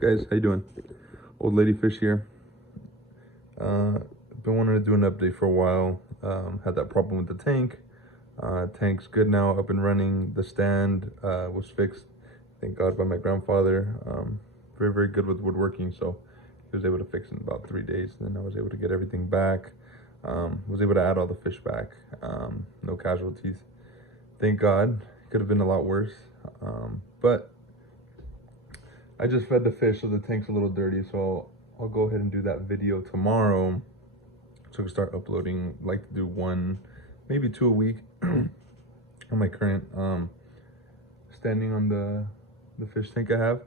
Hey guys, how you doing? Old Lady Fish here. Been wanting to do an update for a while. Had that problem with the tank. Tank's good now, up and running. The stand was fixed, thank God, by my grandfather. Very, very good with woodworking, so he was able to fix it in about 3 days. And then I was able to get everything back. Was able to add all the fish back. No casualties. Thank God. Could have been a lot worse. But I just fed the fish, so the tank's a little dirty, so I'll go ahead and do that video tomorrow. So we start uploading, like to do 1, maybe 2 a week on my current standing on the fish tank I have.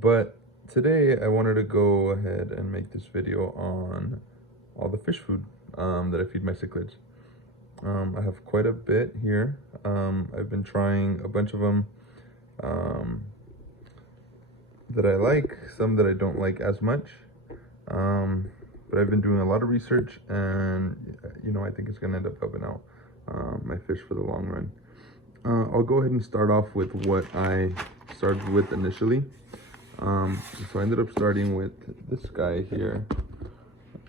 But today I wanted to go ahead and make this video on all the fish food that I feed my cichlids. I have quite a bit here. I've been trying a bunch of them. That I like, some that I don't like as much, but I've been doing a lot of research, and I think it's gonna end up helping out my fish for the long run. I'll go ahead and start off with what I started with initially. So I ended up starting with this guy here.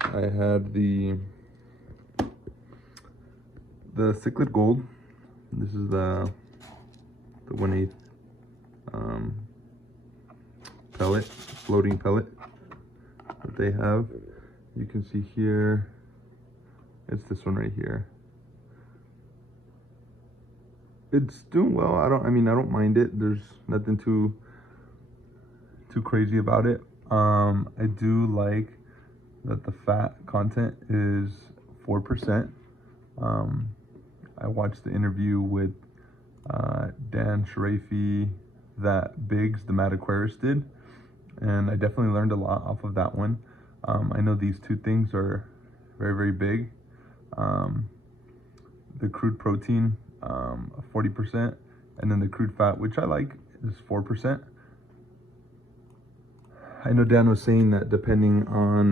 I had the Cichlid Gold. This is the 1/8 pellet, floating pellet that they have. You can see here, it's this one right here. It's doing well. I don't mind it. There's nothing too crazy about it. I do like that the fat content is 4%. I watched the interview with Dan Sharafi that Biggs, the Mad Aquarist, did, and I definitely learned a lot off of that one. I know these two things are very, very big. The crude protein, 40%, and then the crude fat, which I like, is 4%. I know Dan was saying that depending on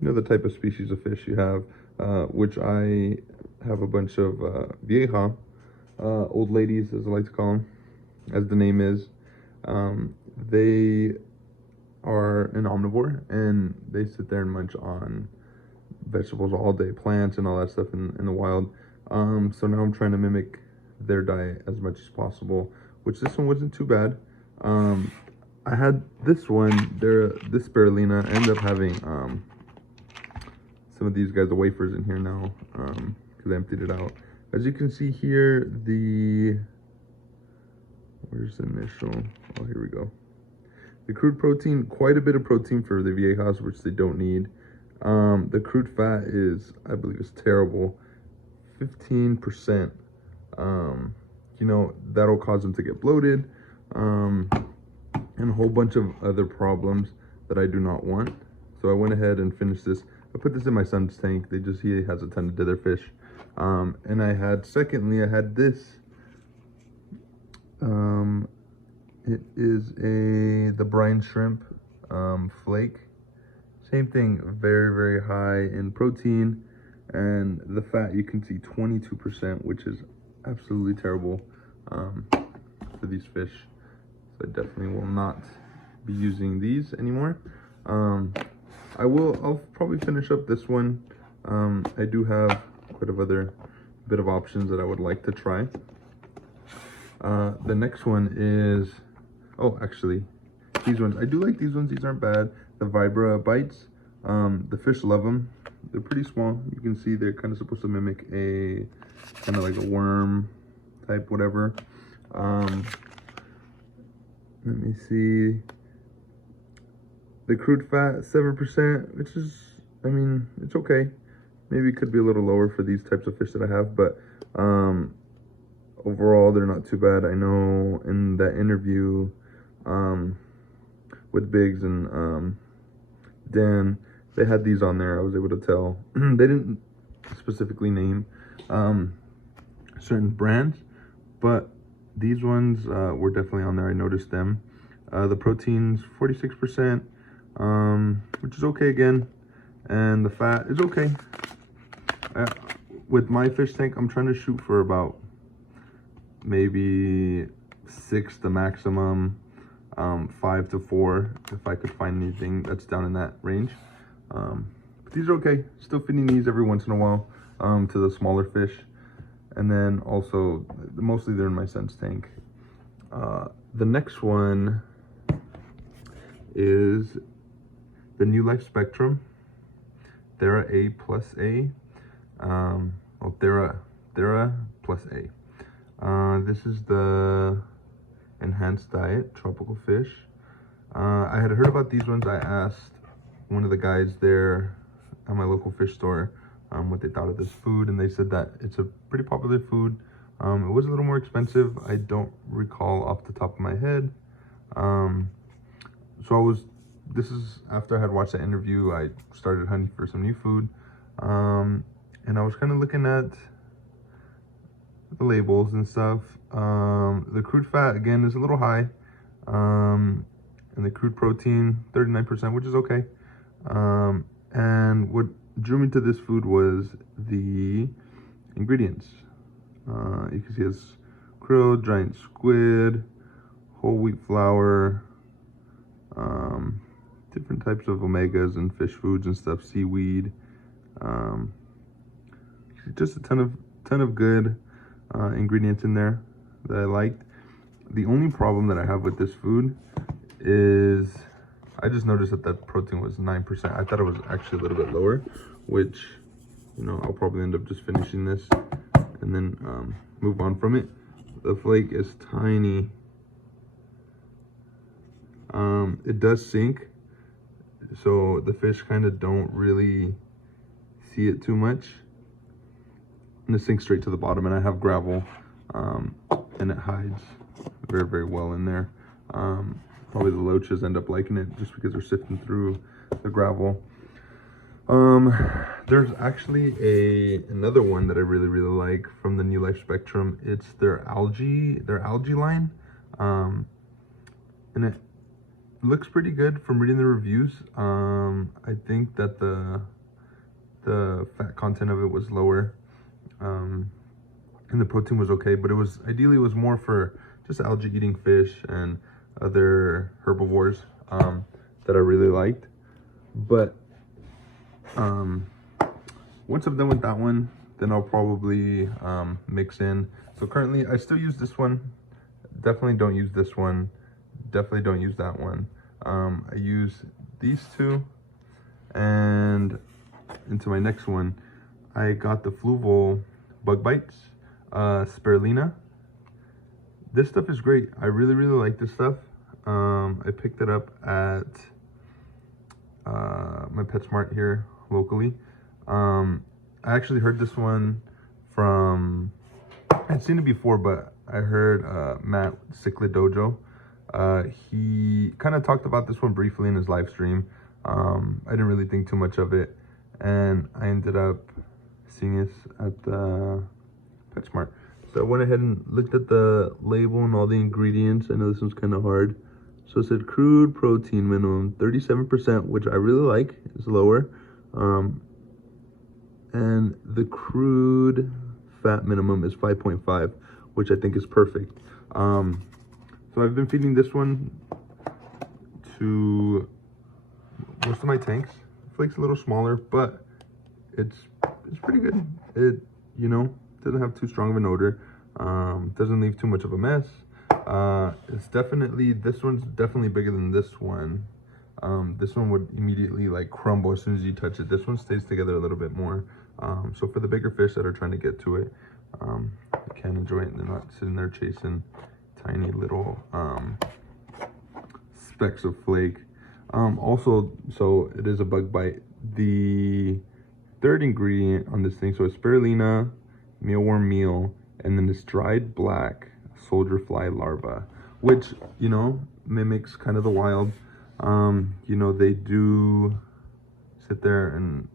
the type of species of fish you have, which I have a bunch of vieja, old ladies, as I like to call them, as the name is. They are an omnivore, and they sit there and munch on vegetables all day, plants and all that stuff in the wild. So now I'm trying to mimic their diet as much as possible, which this one wasn't too bad. I had this one, this spirulina. I ended up having some of these guys, the wafers, in here now, because I emptied it out. As you can see here, where's the initial? Oh, here we go. The crude protein, quite a bit of protein for the viejas, which they don't need. The crude fat is, I believe, is terrible, 15%. That'll cause them to get bloated, and a whole bunch of other problems that I do not want. So I went ahead and finished this. I put this in my son's tank. He has a ton of other fish. And I had this. It is the brine shrimp flake. Same thing, very, very high in protein, and the fat, you can see 22%, which is absolutely terrible for these fish. So I definitely will not be using these anymore. I'll probably finish up this one. I do have quite a bit of options that I would like to try. The next one is, actually, these ones. I do like these ones. These aren't bad. The vibra bites. The fish love them. They're pretty small. You can see they're kind of supposed to mimic a kind of like a worm type, whatever. Let me see. The crude fat, 7%, which is, it's okay. Maybe it could be a little lower for these types of fish that I have, but overall, they're not too bad. I know in that interview with Biggs and Dan, they had these on there. I was able to tell. They didn't specifically name certain brands, but these ones were definitely on there. I noticed them. The protein's 46%, which is okay again, and the fat is okay. With my fish tank, I'm trying to shoot for about maybe 6 the maximum. 5 to 4 if I could find anything that's down in that range. But these are okay. Still feeding these every once in a while to the smaller fish. And then also, mostly they're in my sense tank. The next one is the New Life Spectrum Thera A plus A. Thera plus A. This is the enhanced diet tropical fish. I had heard about these ones. I asked one of the guys there at my local fish store what they thought of this food, and they said that it's a pretty popular food. It was a little more expensive. I don't recall off the top of my head. This is after I had watched that interview. I started hunting for some new food, and I was kind of looking at the labels and stuff. The crude fat again is a little high, and the crude protein 39%, which is okay. And what drew me to this food was the ingredients. You can see it's krill, giant squid, whole wheat flour, different types of omegas and fish foods and stuff, seaweed. Just a ton of good ingredients in there that I liked. The only problem that I have with this food is I just noticed that that protein was 9%. I thought it was actually a little bit lower, which, you know, I'll probably end up just finishing this and then move on from it. The flake is tiny. It does sink, so the fish kind of don't really see it too much. And it sinks straight to the bottom, and I have gravel, and it hides very, very well in there. Probably the loaches end up liking it just because they're sifting through the gravel. There's actually another one that I really, really like from the New Life Spectrum. It's their algae line, and it looks pretty good from reading the reviews. I think that the fat content of it was lower, and the protein was okay, but it was more for just algae eating fish and other herbivores that I really liked. But once I'm done with that one, then I'll probably mix in. So currently I still use this one. Definitely don't use this one. Definitely don't use that one. I use these two, and into my next one I got the Fluval bug bites, spirulina. This stuff is great. I really, really like this stuff. I picked it up at my PetSmart here locally. I actually heard this one from, I'd seen it before, but I heard Matt Cichlid Dojo. He kind of talked about this one briefly in his live stream. I didn't really think too much of it, and I ended up seeing this at the PetSmart. So I went ahead and looked at the label and all the ingredients. I know this one's kind of hard. So it said crude protein minimum 37%, which I really like. It's lower. And the crude fat minimum is 5.5, which I think is perfect. So I've been feeding this one to most of my tanks. The flake's a little smaller, but it's pretty good. It, you know, doesn't have too strong of an odor. Doesn't leave too much of a mess. This one's definitely bigger than this one. This one would immediately like crumble as soon as you touch it. This one stays together a little bit more. So for the bigger fish that are trying to get to it, you can enjoy it and they're not sitting there chasing tiny little specks of flake. Also, so it is a bug bite. The third ingredient on this thing, so it's spirulina, mealworm meal, and then this dried black soldier fly larva, which, you know, mimics kind of the wild. You know, they do sit there and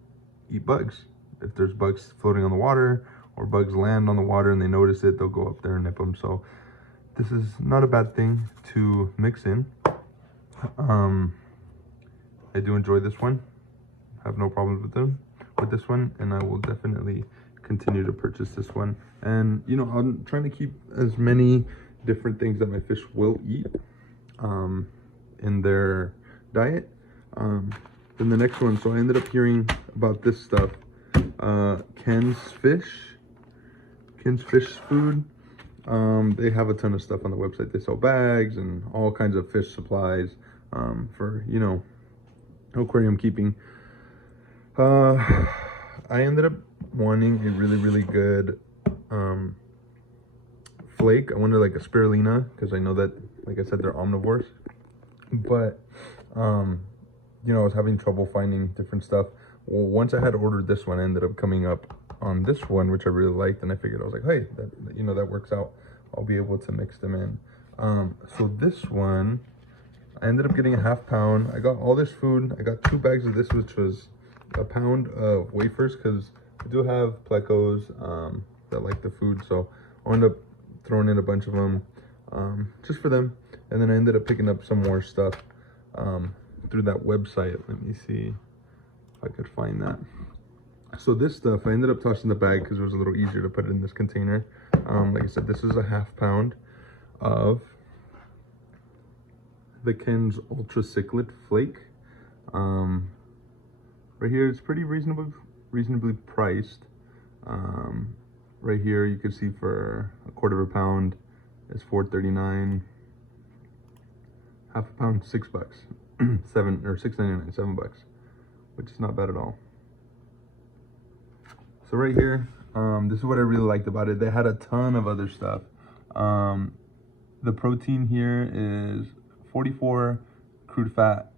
eat bugs. If there's bugs floating on the water or bugs land on the water and they notice it, they'll go up there and nip them. So this is not a bad thing to mix in. I do enjoy this one. I have no problems with this one, and I will definitely continue to purchase this one. And, you know, I'm trying to keep as many different things that my fish will eat in their diet. Then the next one, so I ended up hearing about this stuff, Ken's Fish Food. They have a ton of stuff on the website. They sell bags and all kinds of fish supplies for, you know, aquarium keeping. I ended up wanting a really good flake. I wanted like a spirulina because I know that, like I said, they're omnivores. But you know, I was having trouble finding different stuff. Well, once I had ordered this one, I ended up coming up on this one, which I really liked, and I figured, I was like, hey, that, you know, that works out. I'll be able to mix them in. So this one, I ended up getting a ½ pound. I got all this food. I got 2 bags of this, which was a pound of wafers, because I do have plecos that like the food, so I ended up throwing in a bunch of them just for them. And then I ended up picking up some more stuff through that website. Let me see if I could find that. So this stuff, I ended up tossing the bag because it was a little easier to put it in this container. Like I said, this is a ½ pound of the Ken's Ultra Cichlid Flake. Right here, it's pretty reasonably priced. Right here, you can see for a ¼ pound, it's $4.39. ½ pound, $6, $6.99, $7, which is not bad at all. So right here, this is what I really liked about it. They had a ton of other stuff. The protein here is 44, crude fat,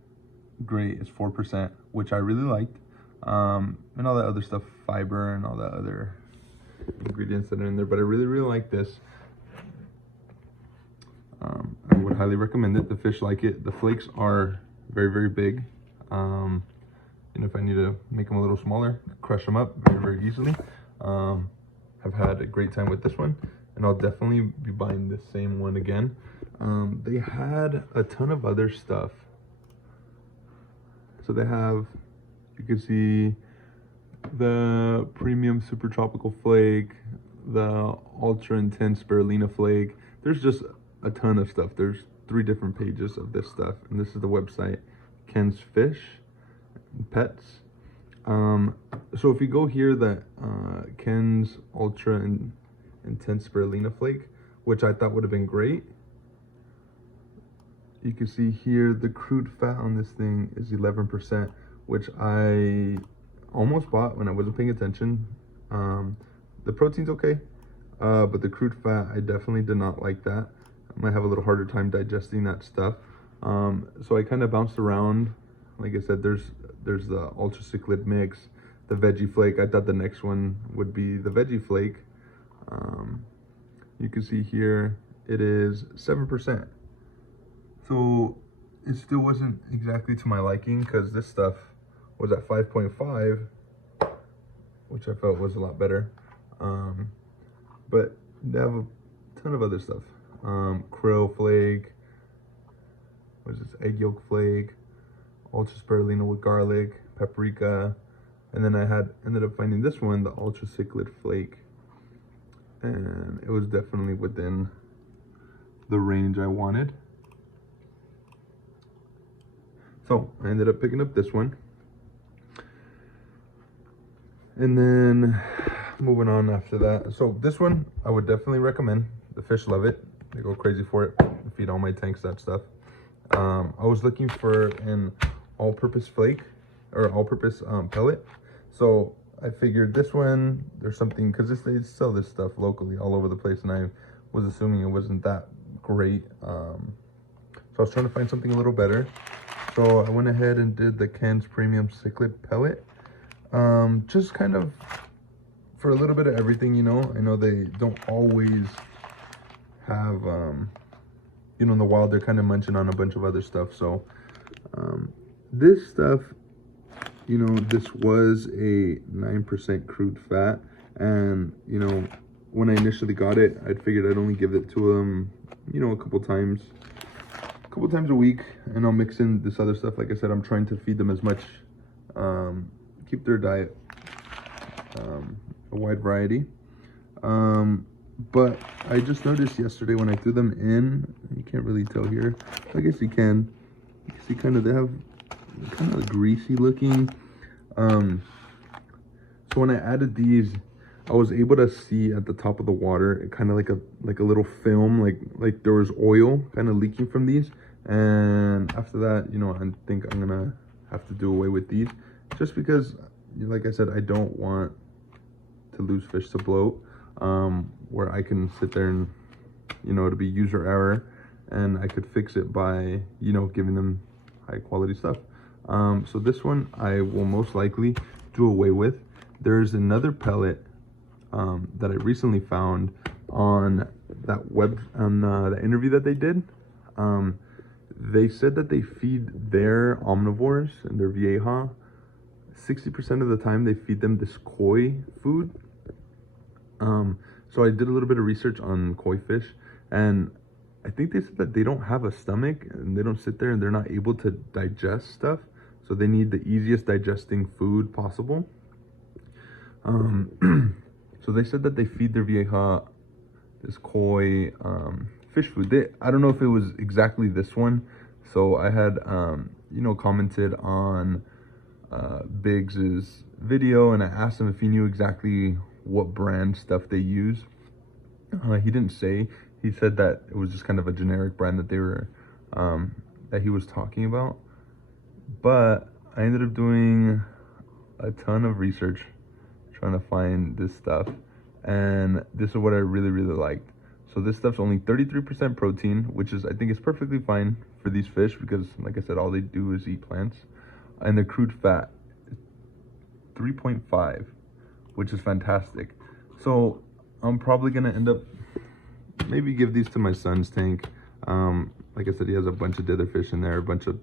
great, is 4%, which I really liked. And all that other stuff, fiber and all that other ingredients that are in there, but I really like this. I would highly recommend it. The fish like it. The flakes are very big. And if I need to make them a little smaller, crush them up very easily. I've had a great time with this one, and I'll definitely be buying this same one again. They had a ton of other stuff. So they have, you can see the premium super tropical flake, the ultra intense spirulina flake. There's just a ton of stuff. There's 3 different pages of this stuff, and this is the website, Ken's Fish Pets. So if you go here, that Ken's Ultra Intense Spirulina Flake, which I thought would have been great, you can see here the crude fat on this thing is 11%, which I almost bought when I wasn't paying attention. The protein's okay, but the crude fat, I definitely did not like that. I might have a little harder time digesting that stuff. So I kind of bounced around. Like I said, there's the Ultra Cichlid mix, the veggie flake. I thought the next one would be the veggie flake. You can see here it is 7%. So it still wasn't exactly to my liking, because this stuff was at 5.5, which I felt was a lot better. But they have a ton of other stuff. Krill flake, what is this, egg yolk flake, ultra spirulina with garlic, paprika, and then I ended up finding this one, the Ultra Cichlid Flake, and it was definitely within the range I wanted. So I ended up picking up this one, and then moving on after that. So this one I would definitely recommend. The fish love it. They go crazy for it. I feed all my tanks that stuff. I was looking for an all-purpose flake, or all-purpose pellet. So I figured this one, there's something, because they sell this stuff locally all over the place, and I was assuming it wasn't that great. So I was trying to find something a little better. So I went ahead and did the Ken's Premium Cichlid Pellet. Just kind of for a little bit of everything, you know. I know they don't always have, you know, in the wild, they're kind of munching on a bunch of other stuff. So this stuff, you know, this was a 9% crude fat, and you know, when I initially got it, I'd figured I'd only give it to them, you know, a couple times a week, and I'll mix in this other stuff. Like I said, I'm trying to feed them as much, keep their diet a wide variety. But I just noticed yesterday when I threw them in, you can't really tell here. I guess you can. You can see kind of, they have kind of greasy looking. So when I added these, I was able to see at the top of the water, it kind of like a little film, like there was oil kind of leaking from these. And after that, you know, I think I'm gonna have to do away with these, just because, like I said, I don't want to lose fish to bloat, where I can sit there and, you know, it'll be user error, and I could fix it by, you know, giving them high quality stuff. So this one I will most likely do away with. There's another pellet that I recently found on that the interview that they did. They said that they feed their omnivores and their vieja 60% of the time they feed them this koi food. So I did a little bit of research on koi fish, and I think they said that they don't have a stomach and they don't sit there and they're not able to digest stuff. So they need the easiest digesting food possible. So they said that they feed their vieja this koi fish food. I don't know if it was exactly this one. So I had, you know, commented on Biggs's video, and I asked him if he knew exactly what brand stuff they use. He didn't say. He said that it was just kind of a generic brand that they were, that he was talking about. But I ended up doing a ton of research trying to find this stuff, and this is what I really liked. So this stuff's only 33% protein, which is, I think, is perfectly fine for these fish because, like I said, all they do is eat plants. And the crude fat, 3.5, which is fantastic. So I'm probably gonna end up maybe give these to my son's tank. Like I said, he has a bunch of dither fish in there, a bunch of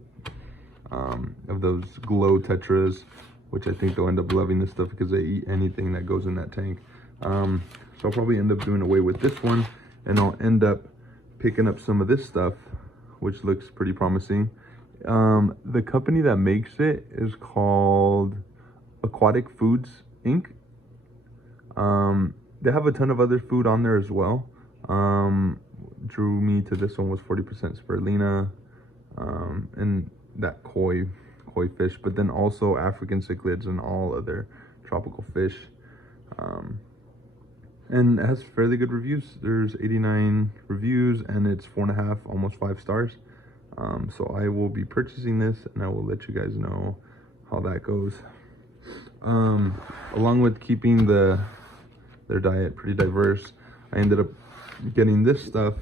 those glow tetras, which I think they'll end up loving this stuff because they eat anything that goes in that tank. So I'll probably end up doing away with this one, and I'll end up picking up some of this stuff, which looks pretty promising. The company that makes it is called Aquatic Foods Inc. They have a ton of other food on there as well. Drew me to this one was 40% spirulina, and that koi fish, but then also African cichlids and all other tropical fish. And it has fairly good reviews. There's 89 reviews and it's 4.5, almost 5 stars. So I will be purchasing this and I will let you guys know how that goes. Along with keeping their diet pretty diverse, I ended up getting this stuff,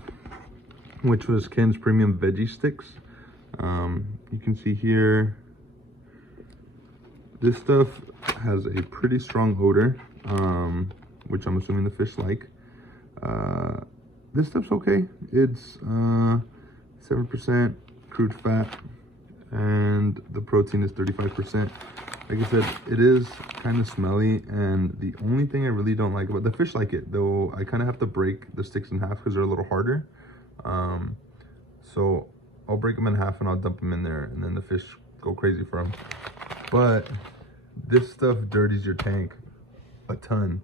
which was Ken's Premium Veggie Sticks. You can see here, this stuff has a pretty strong odor, which I'm assuming the fish like. This stuff's okay. It's 7% crude fat, and the protein is 35%. Like I said, it is kind of smelly, and the only thing I really don't like about the fish like it, though I kind of have to break the sticks in half because they're a little harder. So I'll break them in half and I'll dump them in there, and then the fish go crazy for them. But this stuff dirties your tank a ton.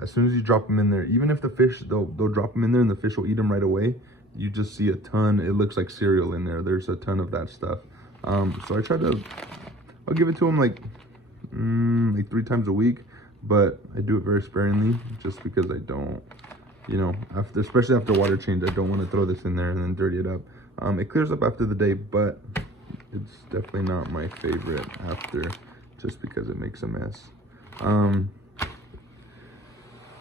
As soon as you drop them in there, even if the fish, they'll drop them in there and the fish will eat them right away, you just see a ton. It looks like cereal in there. There's a ton of that stuff. So I try to, I'll give it to them like 3 times a week, but I do it very sparingly just because I don't, you know, especially after water change, I don't want to throw this in there and then dirty it up. It clears up after the day, but it's definitely not my favorite after, just because it makes a mess.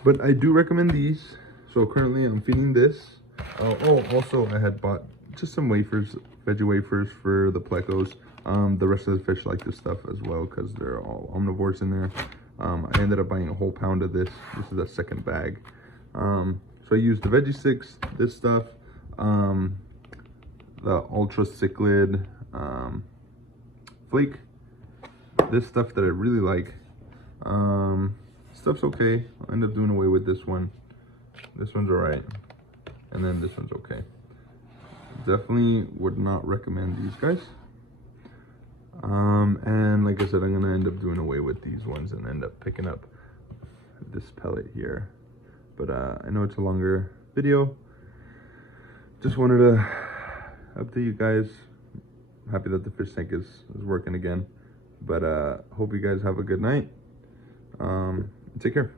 But I do recommend these. So currently I'm feeding this. Also I had bought just some wafers, veggie wafers for the plecos. The rest of the fish like this stuff as well because they're all omnivores in there. I ended up buying a whole pound of this. This is the second bag. So I used the veggie sticks, this stuff, the ultra cichlid flake, this stuff that I really like. Stuff's okay. I'll end up doing away with this one. This one's alright, and then this one's okay. Definitely would not recommend these guys. And like I said, I'm gonna end up doing away with these ones and end up picking up this pellet here. But I know it's a longer video. Just wanted to update you guys. Happy that the fish tank is working again. But hope you guys have a good night. Take care.